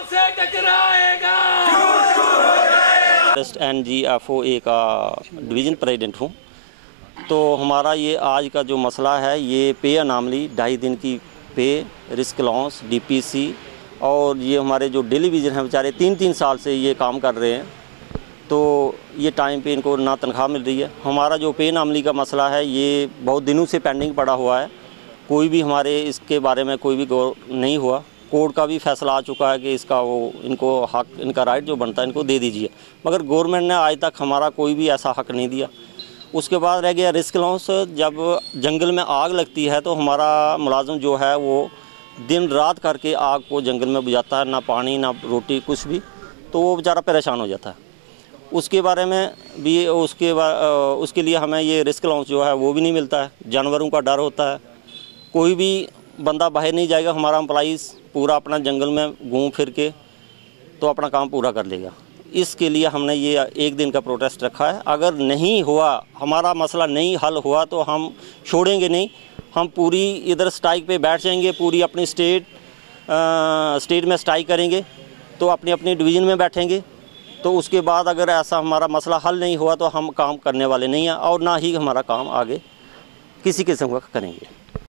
हमसे टकराएगा। NGFOA का division president हूँ। तो हमारा ये आज का जो मसला है, ये पे अनामली 2.5 दिन की पे, रिस्क लॉस, DPC और ये हमारे जो डेली विजन हैं बेचारे 3-3 साल से ये काम कर रहे हैं, तो ये टाइम पे इनको ना तनख्वाह मिल रही है। हमारा जो पे अनामली का मसला है, ये बहुत दिनों से पेंडिंग पड़ा हुआ है। कोई भी हमारे इसके बारे में कोई भी गौर नहीं हुआ। कोर्ट का भी फैसला आ चुका है कि इसका इनको हक, इनका राइट जो बनता है इनको दे दीजिए, मगर गवर्नमेंट ने आज तक हमारा कोई भी ऐसा हक नहीं दिया। उसके बाद रह गया रिस्क लॉस। जब जंगल में आग लगती है तो हमारा मुलाजिम जो है वो दिन रात करके आग को जंगल में बुझाता है, ना पानी ना रोटी कुछ भी, तो वो बेचारा परेशान हो जाता है। उसके बारे में भी उसके लिए हमें ये रिस्क लॉस जो है वो भी नहीं मिलता है। जानवरों का डर होता है, कोई भी बंदा बाहर नहीं जाएगा। हमारा एम्प्लॉइज़ पूरा अपना जंगल में घूम फिर के तो अपना काम पूरा कर लेगा। इसके लिए हमने ये 1 दिन का प्रोटेस्ट रखा है। अगर नहीं हुआ, हमारा मसला नहीं हल हुआ, तो हम छोड़ेंगे नहीं। हम पूरी इधर स्ट्राइक पे बैठ जाएंगे, पूरी अपनी स्टेट में स्ट्राइक करेंगे, तो अपनी अपनी डिवीज़न में बैठेंगे। तो उसके बाद अगर ऐसा हमारा मसला हल नहीं हुआ तो हम काम करने वाले नहीं हैं और ना ही हमारा काम आगे किसी किस्म का करेंगे।